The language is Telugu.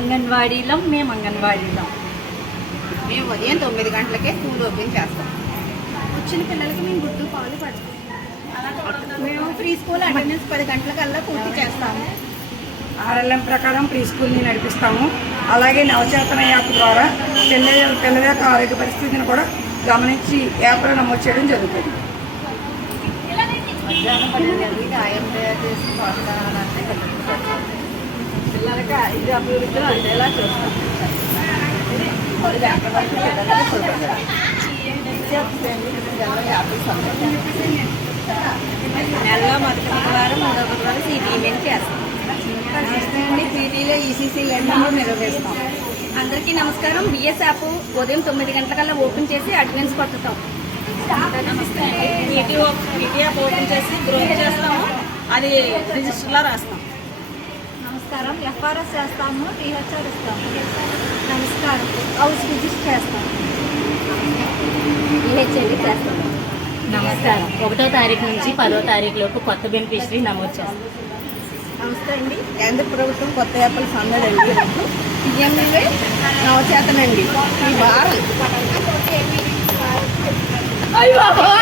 అంగన్వాడీలో మేము అంగన్వాడీలో మేము ఉదయం 9 గంటలకే స్కూల్ ఓపెన్ చేస్తాం. వచ్చిన పిల్లలకి మేము గుడ్డు పాలు పడతాం. మేము ప్రీ స్కూల్ అటెండెన్స్ 10 గంటలకల్లా పూర్తి చేస్తాము. ఆర్ఎల్ఎం ప్రకారం ప్రీ స్కూల్ని నడిపిస్తాము. అలాగే నవచేతన యాప్ ద్వారా పిల్లల యొక్క ఆరోగ్య పరిస్థితిని కూడా గమనించి యాప్లో నమోదు చేయడం జరుగుతుంది. మధ్యాహ్నం 12 గాయం తయారు చేసి పోషకాహారాన్ని పిల్లలకి ఐదు అభివృద్ధిలో అందేలా చూస్తాం. నెలలో మొదటి బుధవారం 3వ బుధవారం సిటీ చేస్తాం. నమస్తే అండి, పీటీలో ఈసీసీ లెర్నింగ్ నిర్వహిస్తాం. అందరికీ నమస్కారం. బిఎస్ యాప్ ఉదయం 9 గంటలకల్లా ఓపెన్ చేసి అటెండెన్స్ కొట్టుతాం. నమస్తే అండి, పీటీ యాప్ ఓపెన్ చేసి గ్రోత్ చేస్తాము, అది రిజిస్టర్లో రాస్తాం. నమస్కారం. ఎఫ్ఆర్ఎస్ చేస్తాము, టీహెచ్ఆర్ ఇస్తాము. నమస్కారం. హౌస్ విజిట్ చేస్తాం. టీహెచ్ఎల్ చేస్తాం. నమస్కారం. 1వ తారీఖు నుంచి 10వ తారీఖు లోపు కొత్త బెనిఫిషరీ నమోదు చేస్తాం. నమస్తే అండి, కేంద్ర ప్రభుత్వం కొత్త యాప్లు సందడండి. పిఎంఏ నవచేతనండి. ఈ వారం